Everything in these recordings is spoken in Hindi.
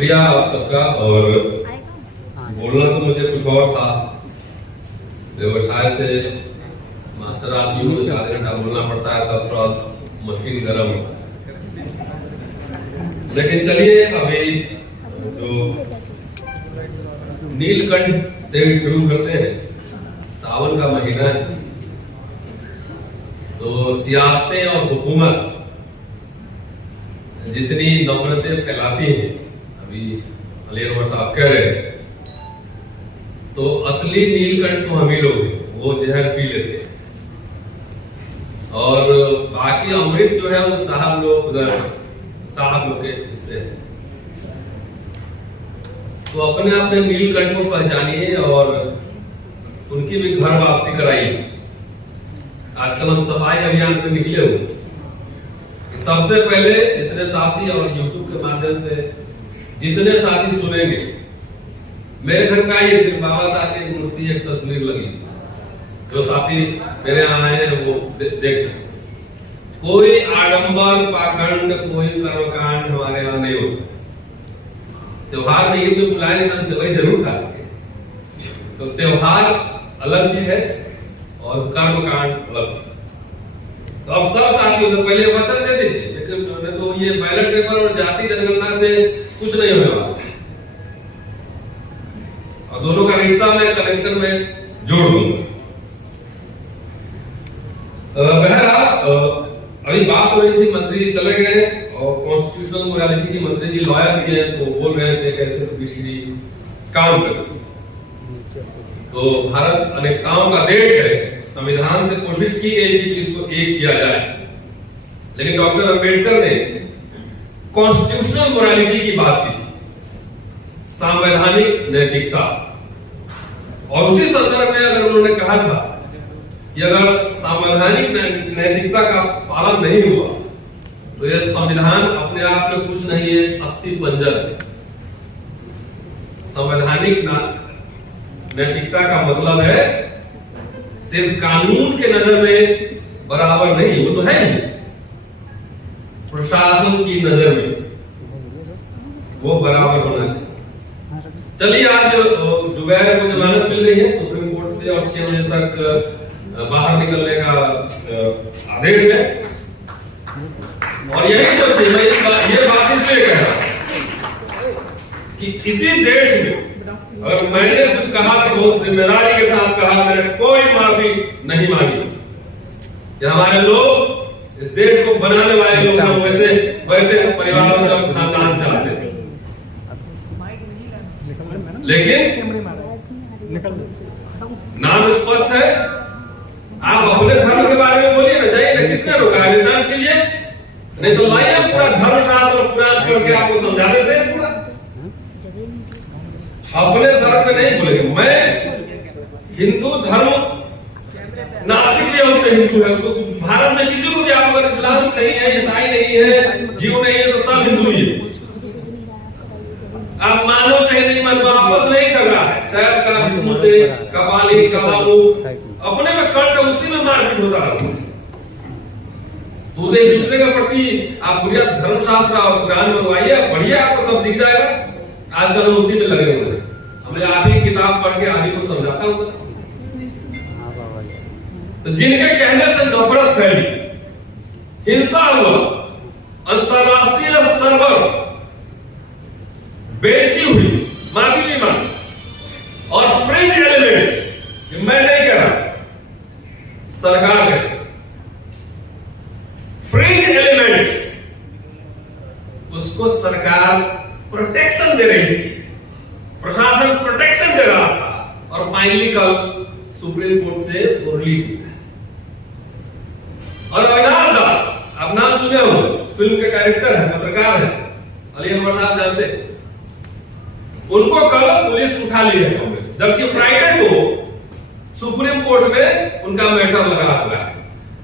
शुक्रिया आप सबका। और बोलना तो मुझे कुछ और था, व्यवसाय से मास्टर आदमी को 4 घंटा बोलना पड़ता है, तब थोड़ा मशीन गर्म होता है। लेकिन चलिए अभी जो नीलकंठ से शुरू करते हैं। सावन का महीना है, तो सियासतें और हुकूमत जितनी नफरतें फैलाती हैं, अभी अली अनवर साहब कह रहे हैं, तो असली नीलकंठ तो हम ही लोग हैं, वो जहर पी लेते हैं और बाकी अमृत जो है वो साहब लोग के हिस्से है। तो अपने अपने नीलकंठ को पहचानिए और उनकी भी घर वापसी कराइए। आजकल हम सफाई अभियान पे निकले हुए, सबसे पहले जितने साथी और यूट्यूब के माध्यम से जितने साथी सुनेंगे, मेरे घर पे आइए, सिर्फ बाबा साहब की मूर्ति एक तस्वीर लगी, जो साथी मेरे यहाँ आए हैं वो देख सकते। कोई आडंबर पाखंड कोई कर्मकांड हमारे यहाँ नहीं होता। त्योहार में ईद में बुलाएंगे तो हम सेवई जरूर खाएंगे। तो त्योहार अलग चीज है और कर्मकांड अलग चीज। तो अब सब साथियों से पहले वचन दे दीजिए, लेकिन तो ये बैलेट पेपर और जाति जनगणना से कुछ नहीं होने वाला, और दोनों का रिश्ता मैं कनेक्शन में जोड़ दूंगा। बहरहाल अभी बात हो रही थी, मंत्री जी चले गए और कॉन्स्टिट्यूशनल मोरालिटी की मंत्री जी लॉयर भी हैं, तो बोल रहे थे कैसे पीसीडी काम करे। तो भारत अनेकताओं का देश है, संविधान से कोशिश की गई थी कि इसको एक किया जाए, लेकिन डॉक्टर अंबेडकर ने कॉन्स्टिट्यूशनल मोरालिटी की बात की थी, संवैधानिक नैतिकता। और उसी संदर्भ में अगर उन्होंने कहा था कि अगर संवैधानिक नैतिकता का पालन नहीं हुआ तो यह संविधान अपने आप में कुछ नहीं है, अस्थि पंजर है। संवैधानिक नैतिकता का मतलब है सिर्फ कानून के नजर में बराबर नहीं, वो तो है ही, प्रशासन की नजर में वो बराबर होना चाहिए। चलिए आज जुबैर को जमानत मिल गई है सुप्रीम कोर्ट से और 6 बजे तक बाहर निकलने का आदेश है। और यही सोचिए, मैं ये बात इसलिए कह रहा हूं कि किसी देश में अगर मैंने कुछ कहा तो बहुत जिम्मेदारी के साथ कहा, मैंने कोई माफी नहीं मांगी। हमारे लोग इस देश को बनाने वाले लोग वैसे परिवारों से खानदान से आते थे, लेकिन नाम स्पष्ट है। आप अपने धर्म के बारे में बोलिए ना, जाइए ना, किसने रोका है? रिसर्च कीजिए, नहीं तो लाइए पूरा धर्मशास्त्र और पुराण पढ़ के आपको समझा देते हैं पूरा। अपने धर्म में नहीं बोलेंगे। मैं हिंदू धर्म, नास्तिक भी उसमें हिंदू है, उसको भारत में किसी को भी आप अगर इस्लाम नहीं है, ईसाई नहीं है, जीव नहीं है, तो सब हिंदू ही है। आप मानो चाहे नहीं मानो, आपस में ही झगड़ा है, शैव का विष्णु से, कपाली कपालू, अपने में कंट, उसी में मारपीट होता रहता है। तो एक दूसरे के प्रति आप पूरा धर्मशास्त्र और ज्ञान बनवाइए, पढ़िए, आपको सब दिख जाएगा। आजकल हम उसी में लगे हुए हैं। हमें आप ही किताब पढ़ के आदमी को समझाता हूं। तो जिनके कहने से नफरत फैली, हिंसा हुआ, अंतरराष्ट्रीय स्तर पर बेइज्जती हुई, माफी नहीं मांगी, और फ्रिंज एलिमेंट्स, मैं नहीं कह रहा, सरकार है, फ्रिंज एलिमेंट्स, उसको सरकार प्रोटेक्शन दे रही थी, प्रशासन प्रोटेक्शन दे रहा था, और फाइनली कल सुप्रीम कोर्ट से उसको रिलीफ मिला। और अविनाश दास, आप नाम सुने हो, फिल्म के कैरेक्टर है, पत्रकार है, अली अनवर साहब जानते हैं, उनको कल पुलिस उठा ली है कांग्रेस, जबकि फ्राइडे को सुप्रीम कोर्ट में उनका मैटर लगा हुआ है।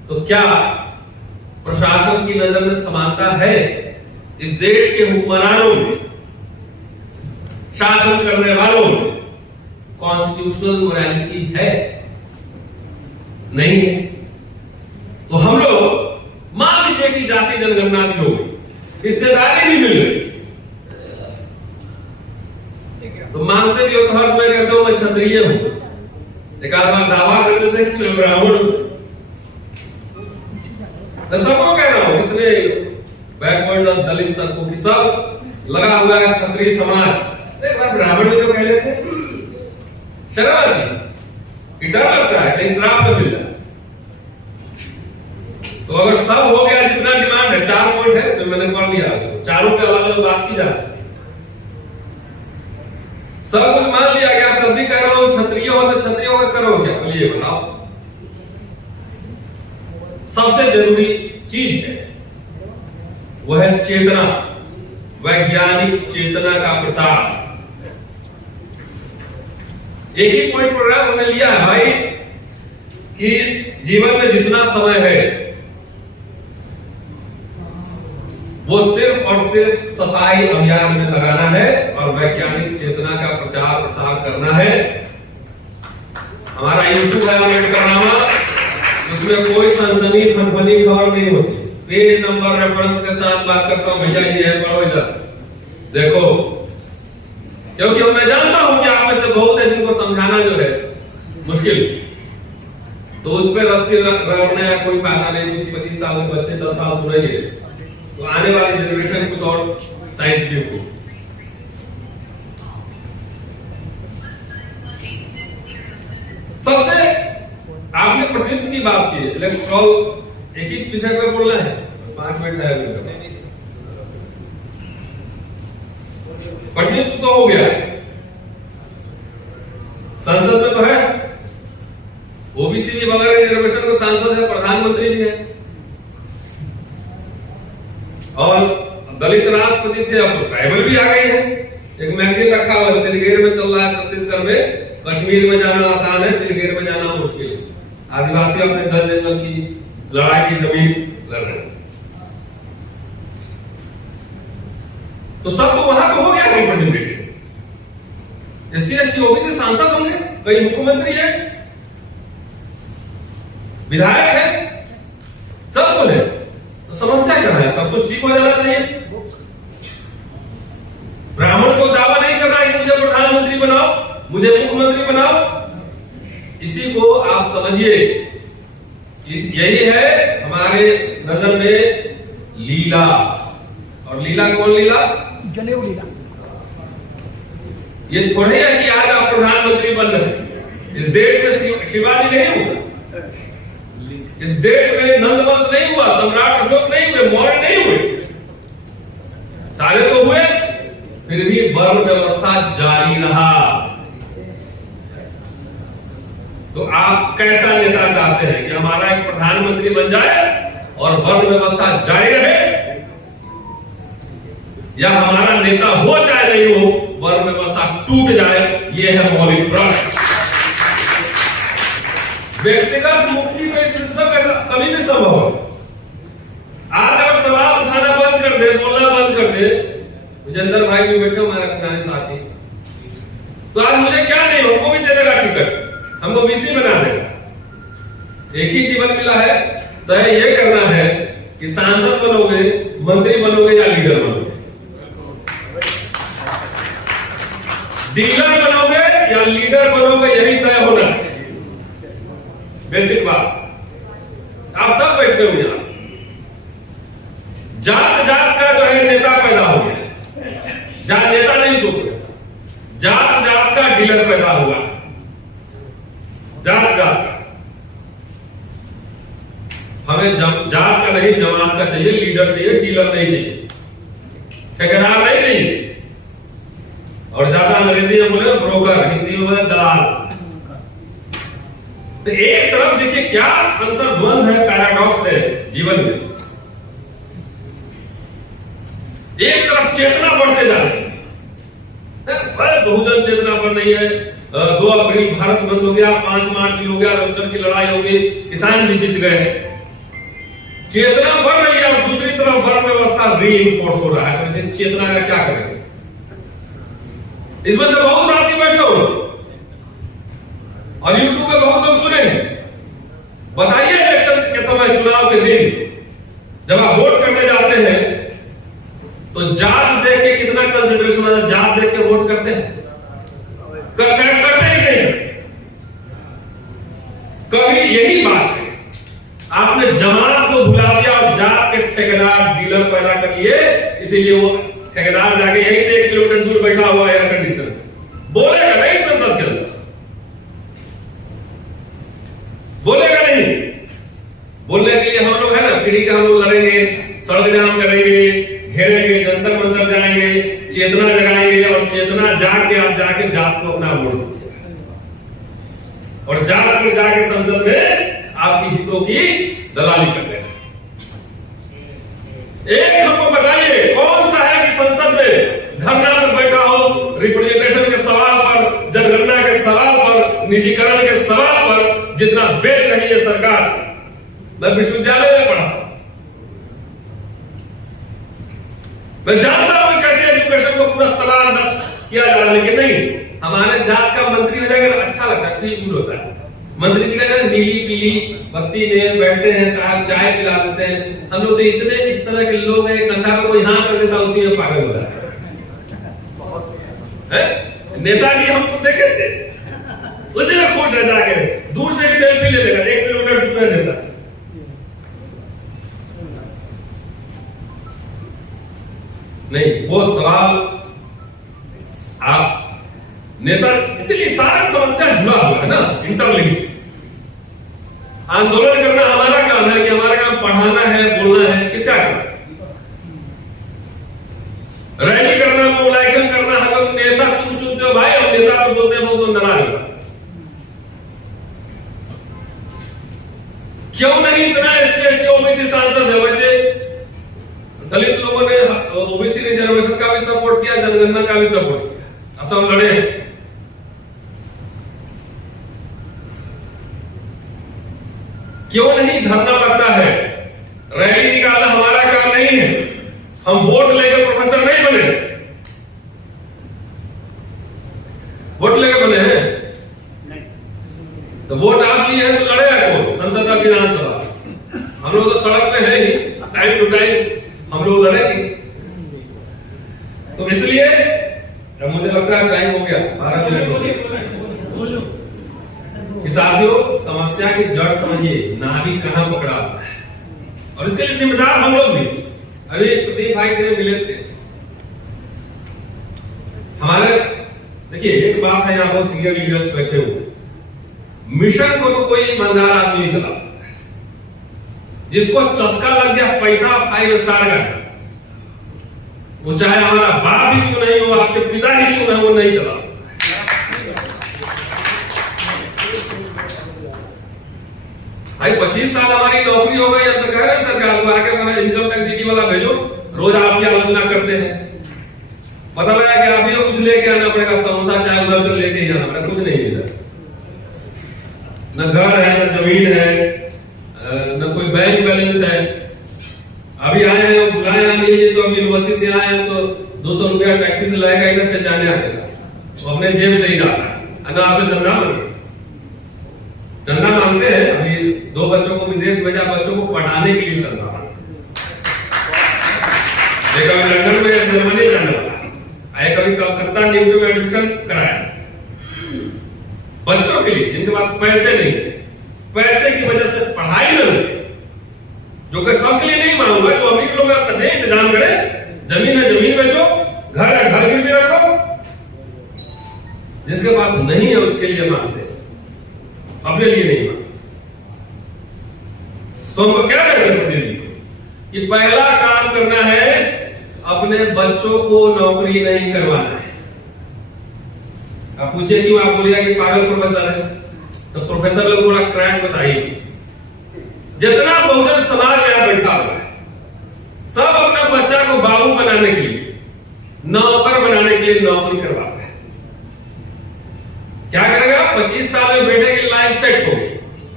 तो क्या प्रशासन की नजर में समानता है? इस देश के हुक्मरानों में, शासन करने वालों में कॉन्स्टिट्यूशनल मोरालिटी है? नहीं है। तो हम लोग मान लीजिए कि जाति जनगणना भी हो गई, हिस्सेदारी भी मिल गई, क्षत्रिय हूं, एक आदमी दावा करते थे कि मैं ब्राह्मण हूं। मैं सबको कह रहा हूं, इतने बैकवर्ड दलित सबको कि सब लगा हुआ है क्षत्रिय समाज। एक बार ब्राह्मण में जो कह लेते शर्म आती, डर लगता है कहीं श्राप न मिल जाए। तो अगर सब हो गया, जितना डिमांड है, 4 पॉइंट है इसमें, मैंने पढ़ लिया, चारों पे अलग अलग बात की जा सकती है। सब कुछ मान लिया गया, तब भी कह रहा हूं क्षत्रिय हो तो क्षत्रिय का करो क्या, बोलिए बताओ। सबसे जरूरी चीज है वह है चेतना, वैज्ञानिक चेतना का प्रसार। एक ही पॉइंट प्रोग्राम हमने लिया है भाई कि जीवन में जितना समय है वो सिर्फ और सिर्फ सफाई अभियान में लगाना है और वैज्ञानिक चेतना का प्रचार प्रसार करना है। हमारा यूट्यूब है अम्बेडकरनामा, उसमें कोई सनसनी फनफनी खबर नहीं होती, पेज नंबर रेफरेंस के साथ बात करता हूं, भैया ये है, पढ़ो इधर देखो। क्योंकि मैं जानता हूं कि आप में से बहुत है जिनको समझाना जो है मुश्किल, तो उस पर रस्सी रगड़ने का कोई फायदा नहीं। 20-25 साल के बच्चे 10 साल सुनेंगे तो आने वाली जनरेशन कुछ और साइंटिफिक हो। सबसे आपने प्रतिनिधित्व की बात की, इलेक्ट्रॉल एक ही विषय पे बोलना है, 5 मिनट है। प्रतिनिधित्व तो हो गया, संसद में तो है, ओबीसी भी बगैर रिजर्वेशन को सांसद है, प्रधानमंत्री भी है, और दलित राष्ट्रपति थे, अब तो ट्राइबल भी आ गए हैं। एक मैगजीन रखा हुआ सिलगेर में चल रहा है, छत्तीसगढ़ में कश्मीर में जाना आसान है, सिलगेर में जाना मुश्किल है। आदिवासी अपने जल जंगल की लड़ाई की जमीन लड़ रहे हैं, तो सब तो वहां तो हो गया रिप्रेजेंटेशन। एससी एसटी ओबीसी सांसद होंगे, कई मुख्यमंत्री है, विधायक है, सब बोले, तो समस्या क्या है? सब कुछ ठीक हो जाना चाहिए। ब्राह्मण को दावा नहीं करना है कि मुझे प्रधानमंत्री बनाओ, मुझे मुख्यमंत्री बनाओ। इसी को आप समझिए, यही है हमारे नजर में लीला। और लीला कौन लीला? जनेऊ लीला। ये थोड़े है कि आज आप प्रधानमंत्री बन रहे। इस देश में शिवाजी नहीं हुआ, इस देश में नंदवंश नहीं हुआ, सम्राट अशोक नहीं हुए, मौर्य नहीं हुए, सारे तो हुए, फिर भी वर्ण व्यवस्था जारी रहा। तो आप कैसा नेता चाहते हैं कि हमारा एक प्रधानमंत्री बन जाए और वर्ण व्यवस्था जारी रहे, या हमारा नेता हो चाहे नहीं हो वर्ण व्यवस्था टूट जाए? यह है मौलिक प्रश्न। व्यक्तिगत मुक्ति तो इस सिस्टम में कभी भी संभव है। आज अगर सवाल उठाना बंद कर दे, बोलना बंद कर दे, विजेंद्र भाई भी बैठे हमारे पुराने साथी, तो आज मुझे क्या नहीं, हमको भी दे देगा टिकट, हमको बीसी बना देगा। एक ही जीवन मिला है, तय ये करना है कि सांसद बनोगे, मंत्री बनोगे या लीडर बनोगे, डीलर बनोगे या लीडर बनोगे, यही तय होना है। बेसिक बात। आप सब बैठे हुए यहां, जात जात का जो है नेता पैदा हो गया, जात नेता नहीं चुप गया, जात जात का डीलर पैदा हुआ, जात जात का। हमें जात का नहीं जमात का चाहिए, लीडर चाहिए, डीलर नहीं चाहिए, ठेकेदार नहीं चाहिए। और ज्यादा अंग्रेजी में बोले ब्रोकर, हिंदी में बोले दलाल। तो एक तरफ देखिए क्या अंतर्द्वंद है, पैराडॉक्स है जीवन में। एक तरफ चेतना बढ़ते जा रही है, बहुजन चेतना बढ़ रही है। 2 अप्रैल भारत बंद हो गया, 5 मार्च भी हो गया, रोस्टर की लड़ाई हो गई, किसान भी जीत गए। चेतना बढ़ रही है और दूसरी तरफ वर्ण व्यवस्था रीइंफोर्स हो रहा है। तो इसे चेतना का क्या करेंगे? इसमें से बहुत साथी बैठे हो और यूट्यूब पे बहुत लोग सुने हैं। बताइए इलेक्शन के समय, चुनाव के दिन जब आप वोट करने जाते हैं तो जात देख के कितना कंसिडरेशन होता है? जात देख के वोट करते हैं? करते ही नहीं। जमात को भुला दिया और जात के ठेकेदार डीलर पैदा कर लिए। इसीलिए वो ठेकेदार जाके यहीं से 1 किलोमीटर दूर बैठा हुआ एयर कंडीशन बोलेगा नहीं संसद के अंदर, बोलेगा नहीं। बोलने के लिए हम लोग है ना, पीढ़ी का हम लोग लड़ेंगे, सड़क जाम करेंगे, घेरेंगे, जंतर मंतर जाएंगे, चेतना जगाएंगे और चेतना जाग के आप जाके जात को अपना वोट दीजिए और जात में जाके संसद में आपकी हितों की दलाली कर लेना। एक हमको बताइए कौन सा है कि संसद में धरना पर बैठा हो, रिप्रेजेंटेशन के सवाल पर, जनगणना के सवाल पर, निजीकरण के सवाल पर जितना बेच रही है सरकार। मैं विश्वविद्यालय में पढ़ा, मैं जानता हूं कैसे एजुकेशन को पूरा तबाह नष्ट किया जा रहा है, लेकिन नहीं, हमारे जात का मंत्री हो जाएगा, अच्छा लगता है, फील गुड होता है। मंत्री जी का नीली पीली बत्ती में बैठते हैं, साहब चाय पिला देते हैं। हम लोग तो इतने इस तरह के लोग हैं, कंधा को कोई हाथ कर देता उसी में पागल हो जाता है। नेताजी हमको देखे थे, उसी में खुश है, जाके दूर से सेल्फी ले लेगा, 1 किलोमीटर दूर है नेता। नहीं, वो सवाल आप नेता, इसीलिए सारा समस्या जुड़ा हुआ है ना, इंटरलिंक्ड। आंदोलन करना हमारा काम है कि हमारा काम पढ़ाना है, बोलना है, किसका काम? रैली करना, मोबिलाइजेशन करना है। अगर नेता तुम सुनते हो भाई, और नेता तो बोलते हैं वो तो नाराज होगा। क्यों नहीं इतना एससी एसटी ओबीसी सांसद है? वैसे दलित लोगों ने ओबीसी रिजर्वेशन का भी सपोर्ट किया, जनगणना का भी सपोर्ट किया, अच्छा हम लड़े। क्यों नहीं धरना लगता है, रैली निकालना हमारा काम नहीं है। हम वोट लेकर प्रोफेसर नहीं बने, वोट लेकर बने हैं नहीं। तो वोट आप लिए हैं तो लड़ेगा कौन? संसद और विधानसभा। हम लोग तो सड़क पे है ही, टाइम टू टाइम हम लोग लड़ेंगे। तो इसलिए मुझे लगता है टाइम हो गया, 12 मिनट हो गया। साथियों, समस्या की जड़ समझिए, नाभि कहां पकड़ा है, और इसके लिए जिम्मेदार हम लोग भी। अभी प्रदीप भाई से मिले थे, हमारे देखिए एक बात है, यहाँ बहुत सीनियर लीडर्स बैठे हुए, मिशन को तो कोई ईमानदार आदमी नहीं चला सकता है। जिसको चस्का लग गया पैसा 5 स्टार का, वो चाहे हमारा बाप भी क्यों नहीं हो, आपके पिता ही क्यों ना हो, वो नहीं चला सकता। भाई 25 साल हमारी नौकरी हो गई, अब तो कह रहे हैं सरकार को आके हमारा इनकम टैक्स सिटी वाला भेजो, रोज आपकी आलोचना करते हैं। पता लगा कि अभी कुछ लेके आना पड़ेगा, समोसा चाय उधर से लेके ही आना पड़ेगा, कुछ नहीं इधर, न घर है, न जमीन है, न कोई बैंक बैलेंस है। अभी आए हैं, बुलाए हैं, तो अभी यूनिवर्सिटी से आए हैं तो 200 रुपया टैक्सी से लाएगा, इधर से जाने आएगा, वो अपने जेब से ही जाता है। अगर आपसे चंदा मांगते हैं, अभी 2 बच्चों को विदेश भेजा, बच्चों को पढ़ाने के लिए चंदा मांगते, कभी लंदन में जर्मनी जाना, कभी कलकत्ता न्यूटन में एडमिशन कराया, बच्चों के लिए जिनके पास पैसे नहीं, पैसे की वजह से पढ़ाई न हो, जो कि सबके लिए नहीं मांगूंगा, जो अमीर लोग अपना दे इंतजाम करें, जमीन है जमीन बेचो, घर है घर गिरवी रखो, जिसके पास नहीं है उसके लिए मांगते, अपने लिए नहीं मांगते। तो हमको क्या कहते हैं प्रदीप जी को कि पहला काम करना है, अपने बच्चों को नौकरी नहीं करवाना है। आप पूछे क्यों, आप बोलिएगा कि पागल प्रोफेसर है, तो प्रोफेसर लोग थोड़ा क्रैक बताइए। जितना बहुजन समाज यहां बैठा हुआ है, सब अपना बच्चा को बाबू बनाने के लिए, नौकर बनाने के लिए नौकरी करवाता है। क्या करेगा? 25 साल में बेटे की लाइफ सेट हो गई,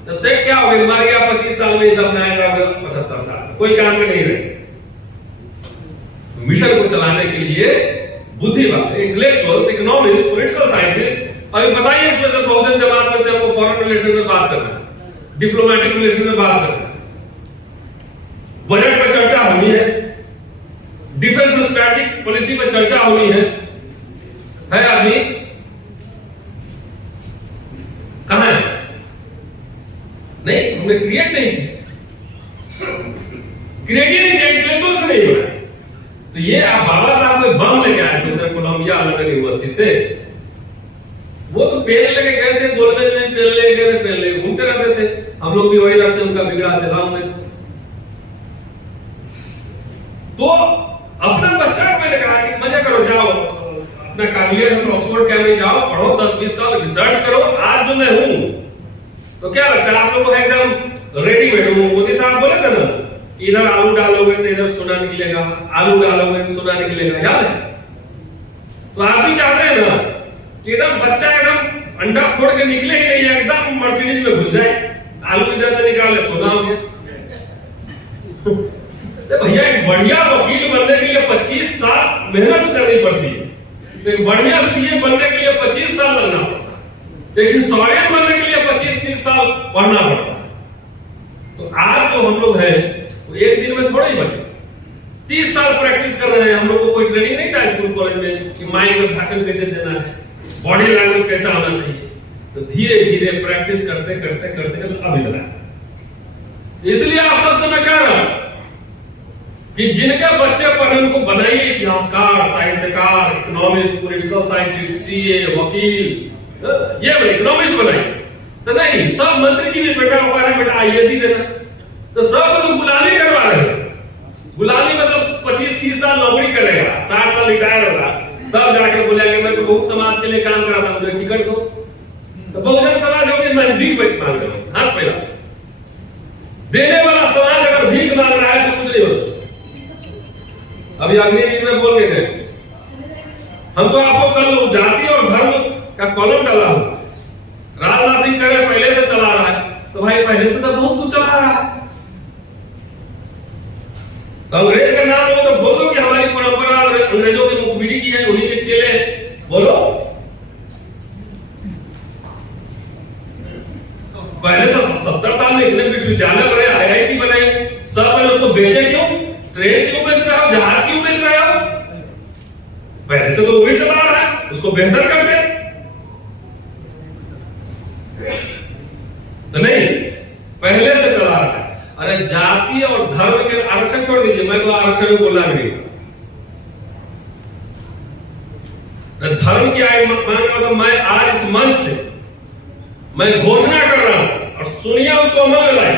तो सेट क्या हो गई? मर गया 25 साल में, दफनाया 75 साल, कोई काम में नहीं रहे। मिशन को चलाने के लिए बुद्धिमान, इंटेलेक्चुअल्स, इकोनॉमिस्ट, पॉलिटिकल साइंटिस्ट, अभी बताइए इसमें से बहुजन जमात में से हमको फॉरेन रिलेशन में बात करना है, डिप्लोमेटिक रिलेशन में बात करना है, बजट पर चर्चा होनी है, डिफेंस स्ट्रैटेजिक पॉलिसी पर चर्चा होनी है आदमी कहां है? नहीं, हमने क्रिएट नहीं की। क्रिएटिव इंटेलेक्चुअल से नहीं बनाए। तो ये आप बाबा साहब में बम लेके आए थे इधर कोलंबिया लंदन यूनिवर्सिटी से, वो तो पेन लेके गए थे, गोलमेज में पेन लेके गए थे, पेन लेके घूमते रहते थे। हम लोग भी वही रहते, उनका बिगड़ा चला में। तो अपना बच्चा को मैंने कहा कि मजा करो, जाओ अपना काबिलियत है तो ऑक्सफोर्ड कैम्ब्रिज जाओ, पढ़ो 10-20 साल रिसर्च करो। आज जो मैं हूं तो क्या लगता है आप लोगों को एकदम रेडीमेड हूं। मोदी साहब बोले थे ना, इधर आलू डालोगे तो इधर सोना निकलेगा, आलू डालोगे तो सोना निकलेगा, याद है? तो आप भी चाहते हैं ना कि एकदम बच्चा एकदम अंडा फोड़ के निकले ही नहीं, एकदम मर्सिडीज में घुस जाए, आलू इधर से निकाले सोना हो गया। भैया एक बढ़िया वकील बनने के लिए 25 साल मेहनत करनी पड़ती है, तो एक बढ़िया सीए बनने के लिए 25 साल लगना पड़ता है, एक हिस्टोरियन बनने के लिए 25-30 साल पढ़ना पड़ता है। तो आज जो हम लोग हैं वो एक दिन में थोड़ा ही बने, 30 साल प्रैक्टिस कर रहे हैं। हम लोग को कोई ट्रेनिंग नहीं था स्कूल कॉलेज में कि माइक में भाषण कैसे देना है, बॉडी लैंग्वेज कैसा होना चाहिए। तो धीरे धीरे प्रैक्टिस करते करते करते अब इधर आए। इसलिए आप सबसे मैं कह रहा हूं कि जिनके बच्चे पढ़े उनको बनाइए इतिहासकार, साहित्यकार, इकोनॉमिस्ट, पॉलिटिकल साइंटिस्ट, सीए, वकील, ये इकोनॉमिस्ट बनाइए। तो नहीं, सब मंत्री जी भी बेटा हुआ है, बेटा आईएएस ही देना। तो सब तो गुलामी करवा रहे हैं। गुलामी मतलब 25-30 साल नौकरी करेगा, 60 साल रिटायर होगा, तब जाके बोलेंगे मैं तो बहुत समाज के लिए काम करा था, मुझे टिकट दो। तो बहुजन समाज होगी मैं भीख मांग रहा हूं, हाथ फैला। देने वाला समाज अगर भीख मांग रहा है तो कुछ नहीं हो सकता। अभी अग्निवीर में बोल के गए, हम तो आपको कल जाति और धर्म का कॉलम डाला हुआ, राजनाथ सिंह करे पहले से चला रहा है, तो भाई पहले से तो बहुत कुछ चला रहा है। तो अंग्रेज का नाम लो तो बोलो कि हमारी परंपरा अंग्रेजों की मुखबिरी की है, उन्हीं के चेले बोलो। पहले 70 साल में इतने विश्वविद्यालय बने, आईआईटी बने, सब मैंने उसको बेचे क्यों? ट्रेन क्यों बेच रहे हो, जहाज क्यों बेच रहे हो? पहले से तो वही चला रहा है, उसको बेहतर कर दे। तो नहीं, पहले से चला रहा है। अरे जाति और धर्म के आरक्षण छोड़ दीजिए, मैं तो आरक्षण में बोलना भी नहीं था। धर्म की आय मांग रहा था, मैं आज इस मंच से मैं घोषणा कर रहा हूं और सुनिए उसको अमल में लाए।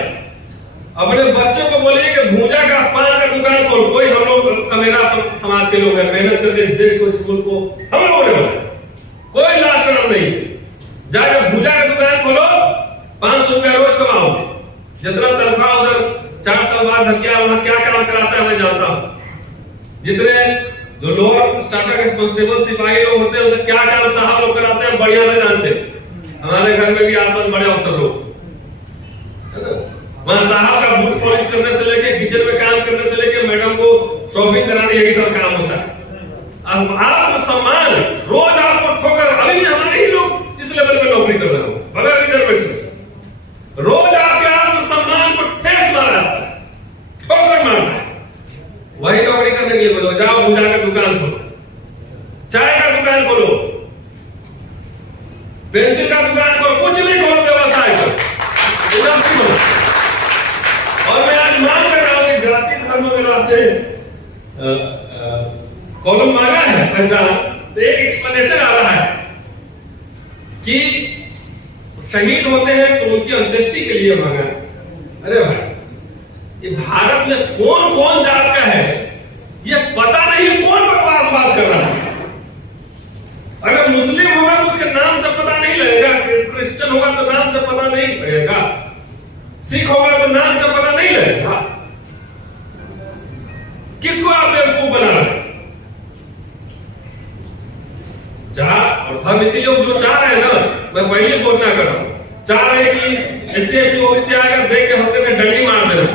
अपने बच्चों को बोलिए कि भूजा का पान का दुकान खोल। कोई हम लोग कमेरा समाज के लोग हैं, मेहनत करके इस देश को, स्कूल को हम लोगों ने बनाया, कोई लाज शर्म नहीं। जाकर भूजा का दुकान खोलो, 500 रुपया रोज कमाओगे। जितना तनख्वाह उधर 4 साल बाद हत्या वहां क्या काम कराता है मैं जानता हूं। जितने जो लोअर स्टार्टर के कांस्टेबल सिपाही लोग होते हैं उसे क्या काम साहब लोग कराते हैं बढ़िया से जानते हैं। हमारे घर में भी आसपास बड़े अफसर लोग, वहां साहब का बूट पॉलिश करने से लेके किचन में काम करने से लेके मैडम को शॉपिंग कराने, यही सब काम होता है। आत्मसम्मान रोज आपको ठोकर, अभी भी हमारे ही लोग इस लेवल पे नौकरी कर रहे हो बगैर रिजर्वेशन, रोज आपके आत्मसम्मान को ठेस मारा जाता है, ठोकर मारता है। वही नौकरी करने के लिए बोलो, जाओ भूजा का दुकान खोलो, चाय का दुकान खोलो, पेंसिल का दुकान खोलो, कुछ भी खोलो, व्यवसाय करो, इंडस्ट्री खोलो। और मैं आज मांग कर रहा हूं कि जाति धर्म अगर आपने कॉलम मांगा है पहचान, तो एक एक्सप्लेनेशन आ रहा है कि शहीद होते हैं तो उनकी अंत्येष्टि के लिए मांगा। अरे भाई, ये भारत में कौन कौन जात का है ये पता नहीं, कौन बकवास बात कर रहा है। अगर मुस्लिम होगा तो उसके नाम से पता नहीं लगेगा, क्रिश्चियन होगा तो नाम से पता नहीं लगेगा, सिख होगा तो नाम से पता नहीं लगेगा। किसको आप बेवकूफ बना रहे हैं? जात और धर्म, इसीलिए जो चाह रहे हैं ना, मैं पहले घोषणा कर रहा हूं, चाह रहे हैं कि एससी एसटी ओबीसी आकर देख के हफ्ते से डंडी मार देना।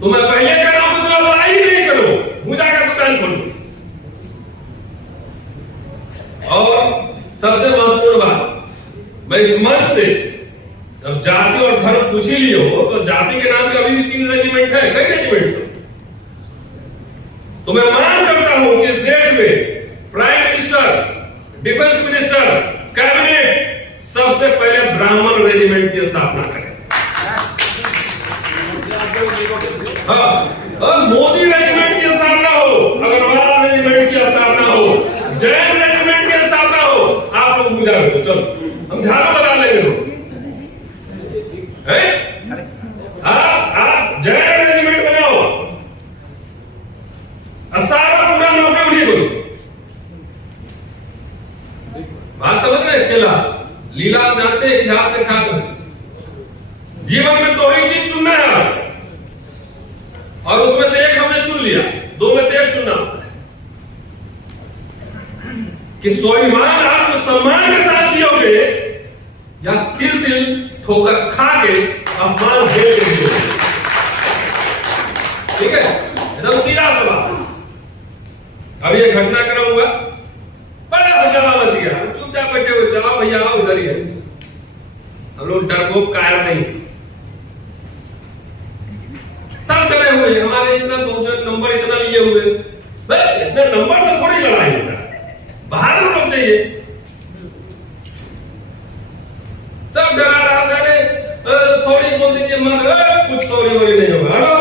तो मैं पहले कह रहा हूं उसमें बुराई ही नहीं करो, भूजा का दुकान खोलो। और सबसे महत्वपूर्ण बात, मैं इस मंच से अब जाति और धर्म पूछ ही लिए हो तो जाति के नाम पे अभी भी 3 रेजिमेंट है, कई रेजिमेंट से। तो मैं मांग करता हूं कि इस देश में prime minister, defence minister, cabinet सबसे पहले ब्राह्मण रेजिमेंट की स्थापना करें। हाँ, और मोदी रेजिमेंट की स्थापना हो, अग्रवाल रेजिमेंट की स्थापना हो, जैन रेजिमेंट की स्थापना हो, आप लोग पूजा करो, चलो हम झाड़ू लगा लेंगे लोग। आप जैन रेजिमेंट बनाओ, सारा पूरा नौकरी उन्हीं को। बात समझ रहे? खेला लीला आप जानते हैं, इतिहास के छात्र, जीवन में दो ही चीज चुनना है और उसमें से एक हमने चुन लिया, दो में से एक चुनना कि स्वाभिमान आत्मसम्मान के साथ जियोगे या तिल तिल ठोकर खा के अपमान झेल के जियोगे। ठीक है, एकदम सीधा सवाल। अब ये घटनाक्रम हुआ, बड़ा हंगामा मच गया, चुपचाप बैठे हुए, चलाओ भैया आओ इधर ही है, हम लोग डरपोक कायर नहीं, सब डरे हुए, हमारे इतना पहुंचे, नंबर इतना लिए हुए, इतने नंबर से थोड़ी लड़ाई होता है, बाहर लोग चाहिए। सब डरा रहा था, सॉरी बोल दीजिए, कुछ सॉरी वॉरी नहीं होगा, हटो,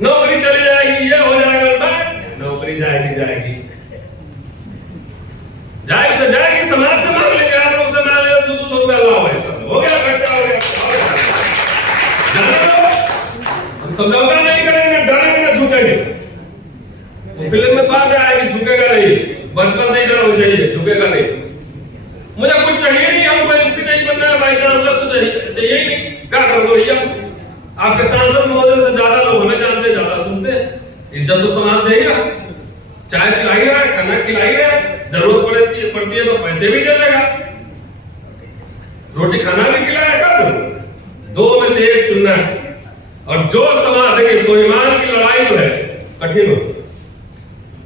नौकरी चली जाएगी, ये हो जाएगा, नौकरी जाएगी जाएगी जाएगी तो जाएगी, समाज से मांग लेंगे, आप लोग से मांग लेंगे, 200 रुपया लाओ, ऐसा हो गया, खर्चा हो गया, हम समझौता नहीं करेंगे, डरेंगे ना झुकेंगे। फिल्म में बात आएगी, झुकेगा नहीं, बचपन से ही डरा वैसे ही है, झुकेगा नहीं। मुझे कुछ चाहिए नहीं, हमको एमपी नहीं बनना है, भाई चांसलर कुछ चाहिए ही नहीं, क्या कर दो भैया, आपके सांसद महोदय से ज्यादा लोग हमें जानते, ज्यादा सुनते, इज्जत तो समाज दे ही रहा, चाय पिला ही रहा है, खाना खिला ही रहा है, जरूरत पड़ती है तो पैसे भी दे देगा, रोटी खाना भी खिलाएगा, दो में से एक चुनना है। और जो समाज, देखिए स्वाभिमान की लड़ाई जो है कठिन होती है,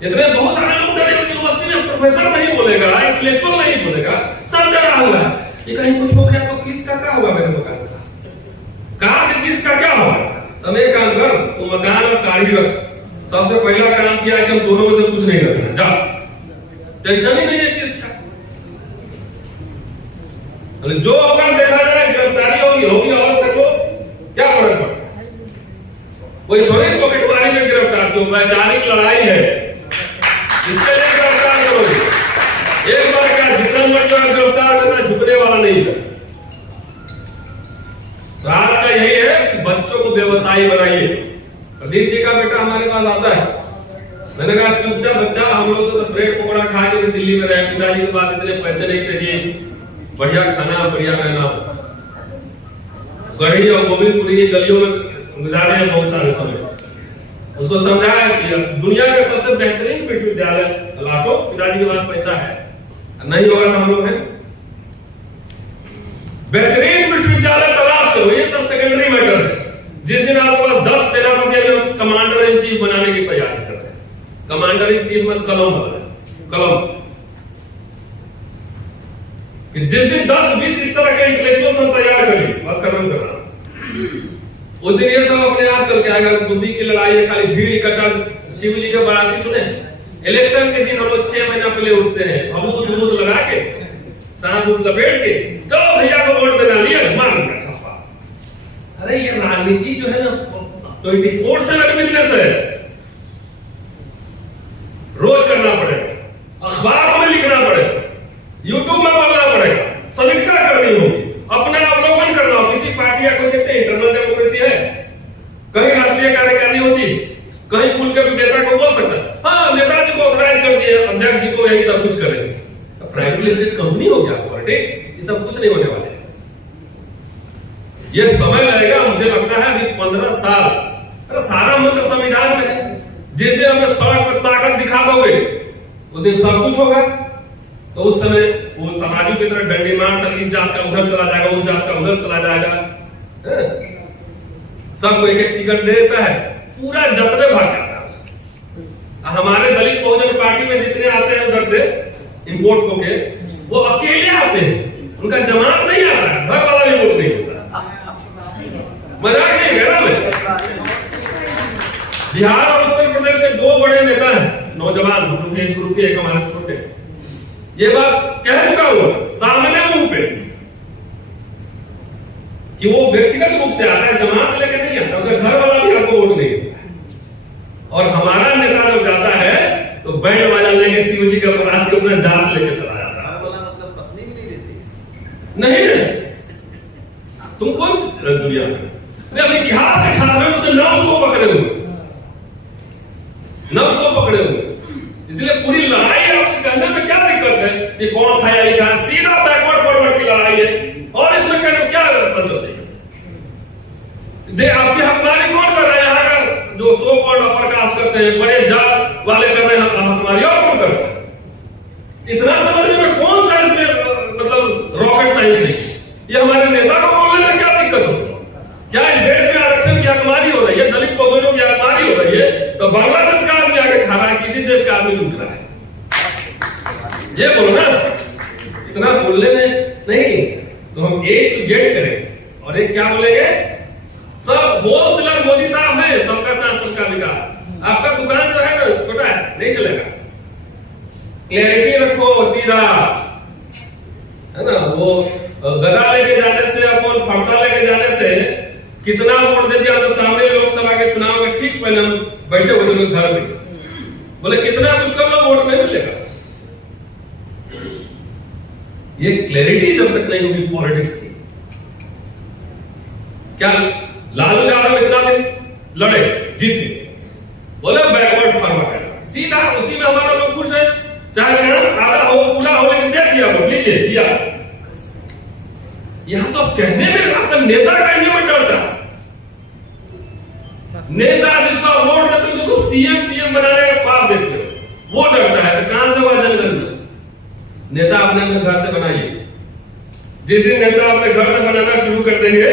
इतने बहुत सारे लोग डरे, यूनिवर्सिटी में प्रोफेसर नहीं बोलेगा, इंटेलेक्चुअल नहीं बोलेगा, सब डरा हुआ है, ये कहीं कुछ हो गया तो किसका क्या होगा, मेरे मकान का, कार के किसका क्या होगा। तुम एक काम कर, तू मकान और कार रख, सबसे पहला काम किया कि हम दोनों में से कुछ नहीं रखना, जा, टेंशन ही नहीं है किसका, जो होगा देखा जाए, गिरफ्तारी होगी और देखो क्या फर्क पड़ता है, कोई थोड़ी पॉकेटमारी में गिरफ्तार, क्यों, वैचारिक लड़ाई है, इसके लिए गिरफ्तार करोगे, एक बार क्या जितना मतलब गिरफ्तार करना, झुकने वाला नहीं है। तो आज का यही है कि बच्चों को व्यवसायी बनाइए। प्रदीप जी का बेटा हमारे पास आता है, मैंने कहा चुपचाप बच्चा, हम लोग तो ब्रेड पकौड़ा खा के भी दिल्ली में रहे, पिताजी के पास इतने पैसे नहीं थे कि बढ़िया खाना बढ़िया रहना, गढ़ी और गोविंदपुरी की गलियों में गुजारे हैं बहुत सारे समय, उसको समझाया कि दुनिया का सबसे बेहतरीन विश्वविद्यालय तलाशो, पिताजी के पास पैसा है, नहीं होगा तो हम लोग हैं, बेहतरीन विश्वविद्यालय तलाश करो, ये सब सेकेंडरी मैटर है। जिस दिन आपके पास 10 सेनापति अभी कमांडर इन चीफ बनाने की तैयारी कर रहे हैं, कमांडर इन चीफ में कलम, जिस दिन 10-20 इस तरह के इंटेलेक्चुअल्स हम तैयार करें, बस खत्म करना, उस दिन ये सब अपने आप चल के आएगा। बुद्धि की लड़ाई है, खाली भीड़ इकट्ठा, शिव जी के बाराती सुने, इलेक्शन के दिन हम लोग 6 महीना पहले उठते हैं, भभूत लगा के, सांप लपेट के, चलो भैया को वोट देना, लिया मार दिया ठप्पा। अरे ये राजनीति जो है ना 24/7 बिजनेस है, रोज करना पड़ेगा, अखबारों में लिखना पड़ेगा, यूट्यूब में बोलना पड़ेगा, समीक्षा करनी होगी, अपना अवलोकन करना हो। किसी पार्टी या कोई देखते इंटरनल डेमोक्रेसी है, कहीं राष्ट्रीय कार्यकारिणी होती, कहीं खुल के नेता को बोल सकता है, हाँ नेताजी को ऑथराइज कर दिए, अध्यक्ष जी को यही सब कुछ करेंगे, प्राइवेट लिमिटेड कंपनी हो गया, पॉलिटिक्स ये सब कुछ नहीं होने वाले। ये समय लगेगा, मुझे लगता है अभी 15 साल। अरे सारा मंत्र संविधान में है, जिस दिन हमें सड़क पर ताकत दिखा दोगे उस दिन सब कुछ होगा। तो उस समय वो तराजू की तरह डंडी मार सक, इस जात का उधर चला जाएगा, उस जात का उधर चला जाएगा, सबको एक एक टिकट दे देता है, पूरा जतरे भाग जाता है। हमारे दलित बहुजन पार्टी में जितने आते हैं उधर से इंपोर्ट होके, वो अकेले आते हैं, उनका जमात नहीं आता है, घर वाला भी वोट नहीं होता। मजाक नहीं कह रहा मैं। बिहार और उत्तर प्रदेश के 2 बड़े नेता हैं, नौजवान गुरु के एक हमारे छोटे, ये बात कह चुका हूं सामने मुंह पे कि वो व्यक्तिगत रूप से आता है, जमात लेके नहीं आता, उसे घर बैंड बाजा लेके शिव जी का बरात के अपना जात लेके चला जाता है। मतलब पत्नी भी नहीं देती। नहीं, तुम कौन दुनिया में? हम इतिहास के छात्रों से नब्ज को पकड़े हुए, नब्ज को पकड़े हुए। इसलिए पूरी लड़ाई आपके कहने में क्या दिक्कत है? ये कौन खाया ये क्या? सीधा बैकवर्ड फॉरवर्ड की लड़ाई है। और इसमें कहने क्या मतलब चाहिए? आपकी हकमारी कौन कर रहा है? यहाँ का जो सो कॉल्ड अपर कास्ट करते हैं, बड़े जात वाले कर रहे हैं हकमारी, और कौन कर रहा है? इतना समझने में कौन सा इसमें मतलब रॉकेट साइंस है? ये हमारे नेता को बोलने में क्या दिक्कत हो? क्या इस देश में आरक्षण की हकमारी हो रही है? दलित बहुजनों की हकमारी हो रही है? तो बांग्लादेश का आदमी आगे खा रहा है, किसी देश का आदमी लूट रहा है। ये बोलो ना, इतना बोलने में नहीं। तो हम A to Z करेंगे और एक क्या बोलेंगे? सब होलसेलर मोदी साहब है, सबका साथ सबका विकास। आपका दुकान जो है ना छोटा है, नहीं चलेगा। क्लैरिटी रखो, सीधा है ना। वो गदा लेके जाने से, अपन फरसा लेके जाने से कितना वोट दे दिया तो सामने लोकसभा के चुनाव के ठीक पहले हम बैठे हुए थे घर में, बोले कितना कुछ कर लो वोट नहीं मिलेगा। ये क्लैरिटी जब तक नहीं होगी पॉलिटिक्स की, क्या लालू यादव इतना दिन लड़े जीते, बोले बैकवर्ड फॉरवर्ड है, सीधा उसी में हमारा लोग खुश है। चाहे आधा हो पूरा हो लेकिन दे दिया वोट, लीजिए दिया। यहां तो अब कहने में आपका नेता कहने में डरता है। नेता जिसको वोट देते हो, जिसको सीएम पीएम बनाने का ख्वाब देखते हो, वो डरता है। तो कहां से हुआ जनगणना? नेता अपने अपने घर से बनाइए। जिस दिन नेता अपने घर से बनाना शुरू कर देंगे,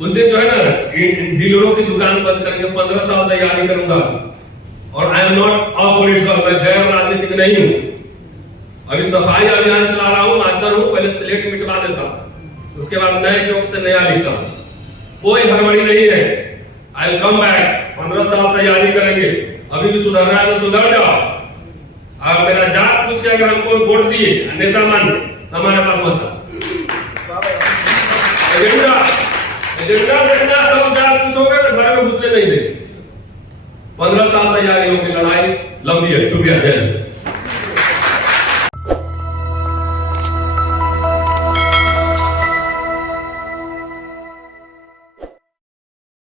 उस दिन जो है ना डीलरों की दुकान बंद करके 15 साल तैयारी करूंगा। और आई एम नॉट अपोलिटिकल, मैं गैर राजनीतिक नहीं हूं। अभी सफाई अभियान चला रहा हूं, मास्टर हूं, पहले स्लेट मिटवा देता हूं, उसके बाद नए चौक से नया लिखता हूं। कोई हड़बड़ी नहीं है। I will come back. 15 साल तैयारी करेंगे। अभी भी सुधरना है तो सुधर जाओ। और मेरा जात पूछ के अगर हमको वोट दिए, नेता मान हमारे पास मत एजेंडा देखना, तब जात पूछोगे तो घर में घुसने नहीं देंगे। 15 साल तैयारी होगी, लड़ाई लंबी है। शुक्रिया।